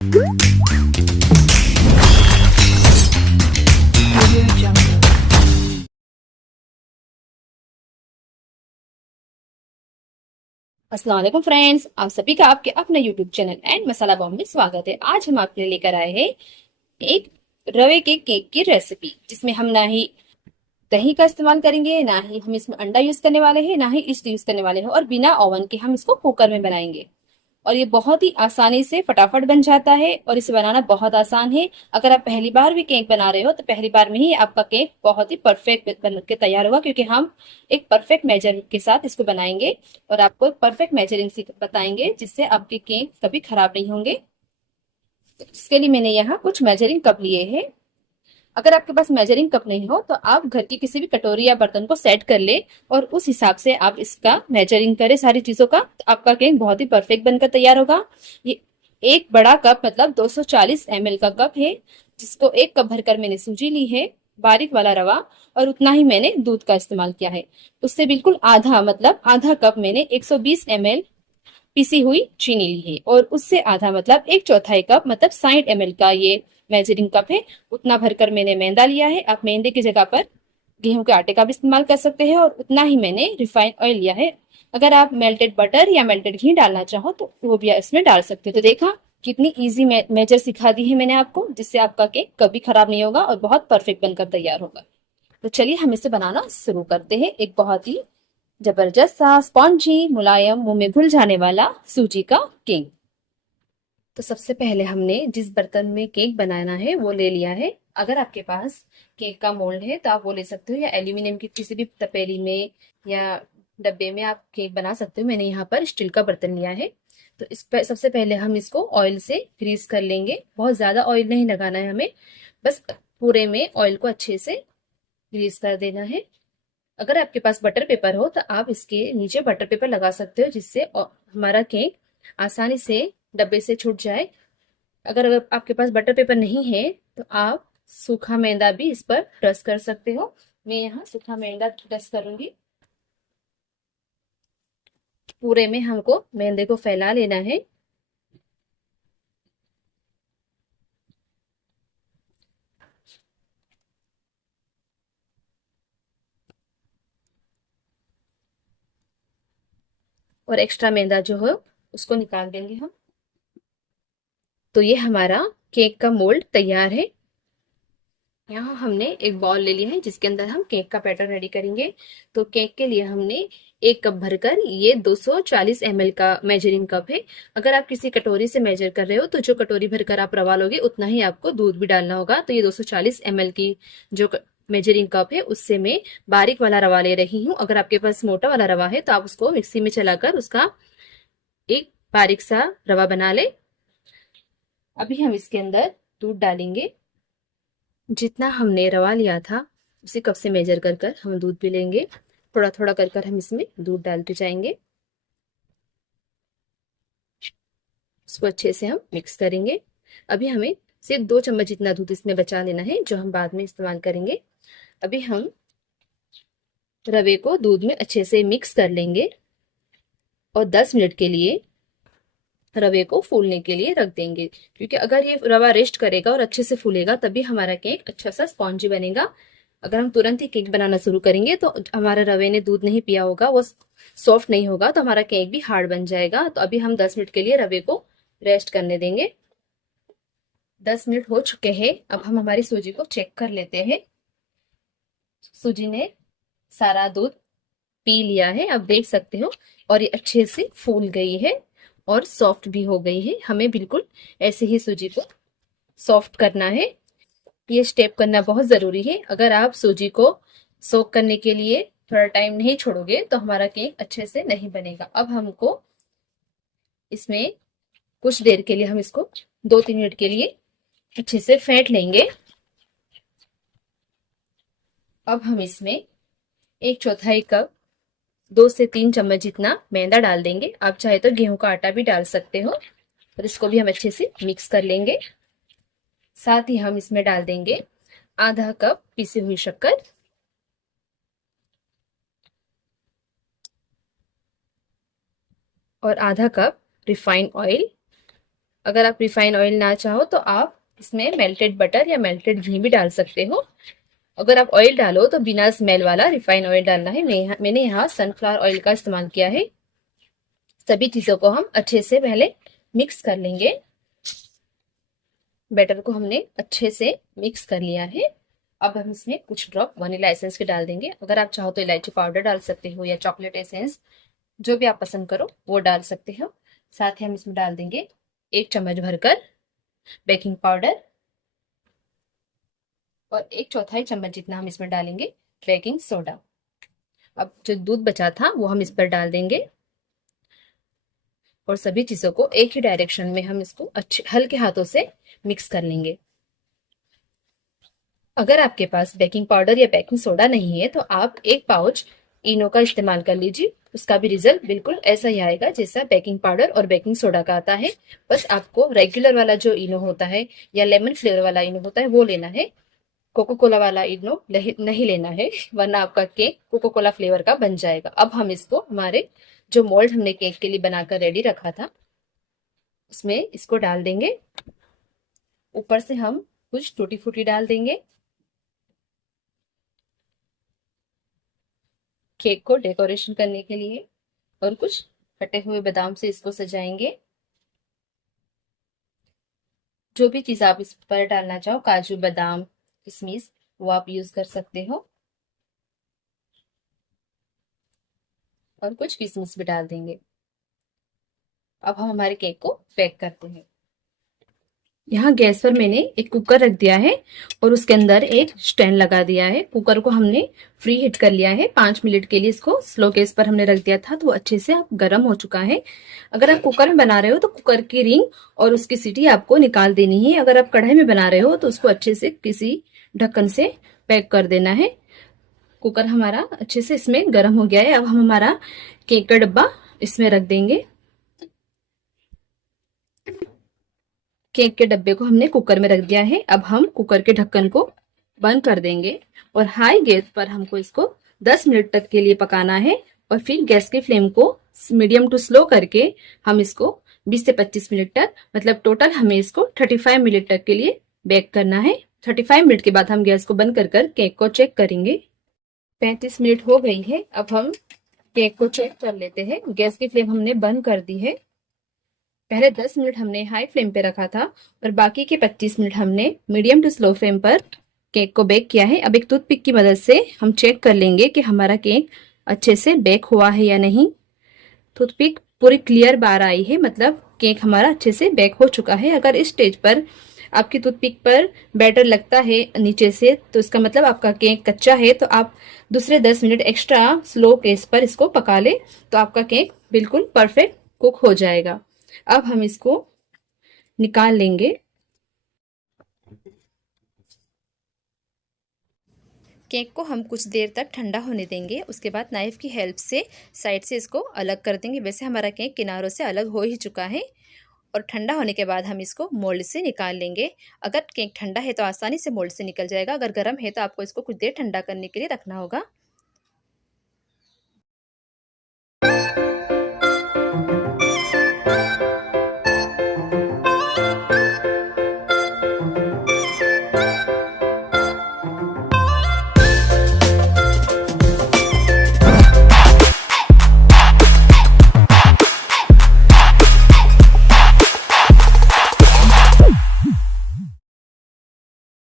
अस्सलाम वालेकुम फ्रेंड्स, आप सभी का आपके अपने YouTube channel and masala bomb में स्वागत है। आज हम आपके लिए लेकर आए हैं एक रवे के केक की रेसिपी, जिसमें हम ना ही दही का इस्तेमाल करेंगे, ना ही हम इसमें अंडा यूज करने वाले हैं, ना ही ईस्ट यूज करने वाले हैं, और बिना ओवन के हम इसको कुकर में बनाएंगे। और ये बहुत ही आसानी से फटाफट बन जाता है और इसे बनाना बहुत आसान है। अगर आप पहली बार भी केक बना रहे हो तो पहली बार में ही आपका केक बहुत ही परफेक्ट बन के तैयार होगा, क्योंकि हम एक परफेक्ट मेजर के साथ इसको बनाएंगे और आपको एक परफेक्ट मेजरिंग से बताएंगे, जिससे आपके केक कभी खराब नहीं होंगे। तो इसके लिए मैंने यहाँ कुछ मेजरिंग कप लिए हैं। अगर आपके पास मेजरिंग कप नहीं हो तो आप घर की किसी भी कटोरी या बर्तन को सेट कर ले और उस हिसाब से आप इसका मेजरिंग करें सारी चीजों का, तो आपका केक बहुत ही परफेक्ट बनकर तैयार होगा। ये एक बड़ा कप मतलब 240 ml का कप है, जिसको एक कप भरकर मैंने सूजी ली है, बारीक वाला रवा, और उतना ही मैंने दूध का इस्तेमाल किया है। उससे बिल्कुल आधा मतलब आधा कप मैंने 120 ml पिसी हुई चीनी ली है, और उससे आधा मतलब एक चौथाई कप मतलब 60 ml का ये मेजरिंग कप है, उतना भरकर मैंने मैदा लिया है। आप मैदे की जगह पर गेहूं के आटे का भी इस्तेमाल कर सकते हैं, और उतना ही मैंने रिफाइंड ऑयल लिया है। अगर आप मेल्टेड बटर या मेल्टेड घी डालना चाहो तो वो भी इसमें डाल सकते हो। तो देखा कितनी इजी मेजर सिखा दी है मैंने आपको, जिससे आपका केक कभी खराब नहीं होगा और बहुत परफेक्ट बनकर तैयार होगा। तो चलिए हम इसे बनाना शुरू करते हैं। एक बहुत ही जबरदस्त सा स्पॉन्जी मुलायम मुंह में घुल जाने वाला सूजी का केक। तो सबसे पहले हमने जिस बर्तन में केक बनाना है वो ले लिया है। अगर आपके पास केक का मोल्ड है तो आप वो ले सकते हो, या एल्यूमिनियम की किसी भी तपेली में या डब्बे में आप केक बना सकते हो। मैंने यहाँ पर स्टील का बर्तन लिया है। तो इस पर सबसे पहले हम इसको ऑयल से ग्रीस कर लेंगे। बहुत ज्यादा ऑयल नहीं लगाना है हमें, बस पूरे में ऑयल को अच्छे से ग्रीस कर देना है। अगर आपके पास बटर पेपर हो तो आप इसके नीचे बटर पेपर लगा सकते हो, जिससे हमारा केक आसानी से डब्बे से छूट जाए। अगर आपके पास बटर पेपर नहीं है तो आप सूखा मैदा भी इस पर डस्ट कर सकते हो। मैं यहाँ सूखा मैदा डस्ट करूंगी। पूरे में हमको मैदे को फैला लेना है। और एक्स्ट्रा मैदा जो है उसको निकाल देंगे हम। तो ये हमारा केक का मोल्ड तैयार है। यहाँ हमने एक बॉल ले लिया है जिसके अंदर हम केक का बैटर रेडी करेंगे। तो केक के लिए हमने एक कप भरकर, ये 240 ml का मेजरिंग कप है। अगर आप किसी कटोरी से मेजर कर रहे हो तो जो कटोरी भरकर आप रवा लोगे उतना ही आपको दूध भी डालना होगा। तो ये 240 ml की जो मेजरिंग कप है उससे मैं बारीक वाला रवा ले रही हूँ। अगर आपके पास मोटा वाला रवा है तो आप उसको मिक्सी में चलाकर उसका एक बारीक सा रवा बना ले। अभी हम इसके अंदर दूध डालेंगे। जितना हमने रवा लिया था उसी कप से मेजर कर कर हम दूध भी लेंगे। थोड़ा थोड़ा कर कर हम इसमें दूध डालते जाएंगे। उसको अच्छे से हम मिक्स करेंगे। अभी हमें सिर्फ 2 चम्मच जितना दूध इसमें बचा लेना है, जो हम बाद में इस्तेमाल करेंगे। अभी हम रवे को दूध में अच्छे से मिक्स कर लेंगे और 10 मिनट के लिए रवे को फूलने के लिए रख देंगे, क्योंकि अगर ये रवा रेस्ट करेगा और अच्छे से फूलेगा तभी हमारा केक अच्छा सा स्पॉन्जी बनेगा। अगर हम तुरंत ही केक बनाना शुरू करेंगे तो हमारे रवे ने दूध नहीं पिया होगा, वो सॉफ्ट नहीं होगा, तो हमारा केक भी हार्ड बन जाएगा। तो अभी हम 10 मिनट के लिए रवे को रेस्ट करने देंगे। 10 मिनट हो चुके हैं। अब हम हमारी सूजी को चेक कर लेते हैं। सूजी ने सारा दूध पी लिया है, आप देख सकते हो, और ये अच्छे से फूल गई है और सॉफ्ट भी हो गई है। हमें बिल्कुल ऐसे ही सूजी को सॉफ्ट करना है। ये स्टेप करना बहुत जरूरी है। अगर आप सूजी को सोक करने के लिए थोड़ा टाइम नहीं छोड़ोगे तो हमारा केक अच्छे से नहीं बनेगा। अब हमको इसमें कुछ देर के लिए हम इसको 2-3 मिनट के लिए अच्छे से फेंट लेंगे। अब हम इसमें एक चौथाई कप 2 से 3 चम्मच जितना मैदा डाल देंगे। आप चाहे तो गेहूं का आटा भी डाल सकते हो, और इसको भी हम अच्छे से मिक्स कर लेंगे। साथ ही हम इसमें डाल देंगे आधा कप पिसी हुई शक्कर और आधा कप रिफाइंड ऑयल। अगर आप रिफाइन ऑयल ना चाहो तो आप इसमें मेल्टेड बटर या मेल्टेड घी भी डाल सकते हो। अगर आप ऑयल डालो तो बिना स्मेल वाला रिफाइन ऑयल डालना है। मैंने यहाँ सनफ्लावर ऑयल का इस्तेमाल किया है। सभी चीजों को हम अच्छे से पहले मिक्स कर लेंगे। बैटर को हमने अच्छे से मिक्स कर लिया है। अब हम इसमें कुछ ड्रॉप वनीला एसेंस के डाल देंगे। अगर आप चाहो तो इलायची पाउडर डाल सकते हो या चॉकलेट एसेंस, जो भी आप पसंद करो वो डाल सकते हो। साथ ही हम इसमें डाल देंगे 1 चम्मच भरकर बेकिंग पाउडर और 1/4 चम्मच जितना हम इसमें डालेंगे बेकिंग सोडा। अब जो दूध बचा था वो हम इस पर डाल देंगे और सभी चीजों को एक ही डायरेक्शन में हम इसको अच्छे हल्के हाथों से मिक्स कर लेंगे। अगर आपके पास बेकिंग पाउडर या बेकिंग सोडा नहीं है तो आप 1 पाउच इनो का इस्तेमाल कर लीजिए। उसका भी रिजल्ट बिल्कुल ऐसा ही आएगा जैसा बेकिंग पाउडर और बेकिंग सोडा का आता है। बस आपको रेगुलर वाला जो इनो होता है या लेमन फ्लेवर वाला इनो होता है वो लेना है। कोको कोला वाला इनो नहीं लेना है, वरना आपका केक कोको कोला फ्लेवर का बन जाएगा। अब हम इसको हमारे जो मोल्ड हमने केक के लिए बनाकर रेडी रखा था उसमें इसको डाल देंगे। ऊपर से हम कुछ टूटी फूटी डाल देंगे। केक को डेकोरेशन करने के लिए और कुछ कटे हुए बादाम से इसको सजाएंगे। जो भी चीज आप इस पर डालना चाहो, काजू बादाम किशमिश, वो आप यूज कर सकते हो और कुछ किशमिश भी डाल देंगे। अब हम हमारे केक को बेक करते हैं। यहाँ गैस पर मैंने एक कुकर रख दिया है और उसके अंदर एक स्टैंड लगा दिया है। कुकर को हमने फ्री हीट कर लिया है। 5 मिनट के लिए इसको स्लो गैस पर हमने रख दिया था तो अच्छे से अब गर्म हो चुका है। अगर आप कुकर में बना रहे हो तो कुकर की रिंग और उसकी सीटी आपको निकाल देनी है। अगर आप कढ़ाई में बना रहे हो तो उसको अच्छे से किसी ढक्कन से पैक कर देना है। कुकर हमारा अच्छे से इसमें गर्म हो गया है। अब हम हमारा केक का डब्बा इसमें रख देंगे। केक के डब्बे को हमने कुकर में रख दिया है। अब हम कुकर के ढक्कन को बंद कर देंगे और हाई गैस पर हमको इसको 10 मिनट तक के लिए पकाना है और फिर गैस के फ्लेम को मीडियम टू स्लो करके हम इसको 20 से 25 मिनट तक, मतलब टोटल हमें इसको 35 मिनट तक के लिए बेक करना है। 35 मिनट के बाद हम गैस को बंद कर केक को चेक करेंगे। 35 मिनट हो गई है। अब हम केक को चेक कर लेते हैं। गैस की फ्लेम हमने बंद कर दी है। पहले 10 मिनट हमने हाई फ्लेम पे रखा था और बाकी के 25 मिनट हमने मीडियम टू स्लो फ्लेम पर केक को बेक किया है। अब एक टूथपिक की मदद से हम चेक कर लेंगे कि हमारा केक अच्छे से बेक हुआ है या नहीं। टूथपिक पूरी क्लियर बाहर आई है, मतलब केक हमारा अच्छे से बेक हो चुका है। अगर इस स्टेज पर आपकी टूथपिक पर बैटर लगता है नीचे से तो इसका मतलब आपका केक कच्चा है। तो आप दूसरे 10 मिनट एक्स्ट्रा स्लो गैस पर इसको पका ले तो आपका केक बिल्कुल परफेक्ट कुक हो जाएगा। अब हम इसको निकाल लेंगे। केक को हम कुछ देर तक ठंडा होने देंगे। उसके बाद नाइफ की हेल्प से साइड से इसको अलग कर देंगे। वैसे हमारा केक किनारों से अलग हो ही चुका है और ठंडा होने के बाद हम इसको मोल्ड से निकाल लेंगे। अगर केक ठंडा है तो आसानी से मोल्ड से निकल जाएगा। अगर गर्म है तो आपको इसको कुछ देर ठंडा करने के लिए रखना होगा।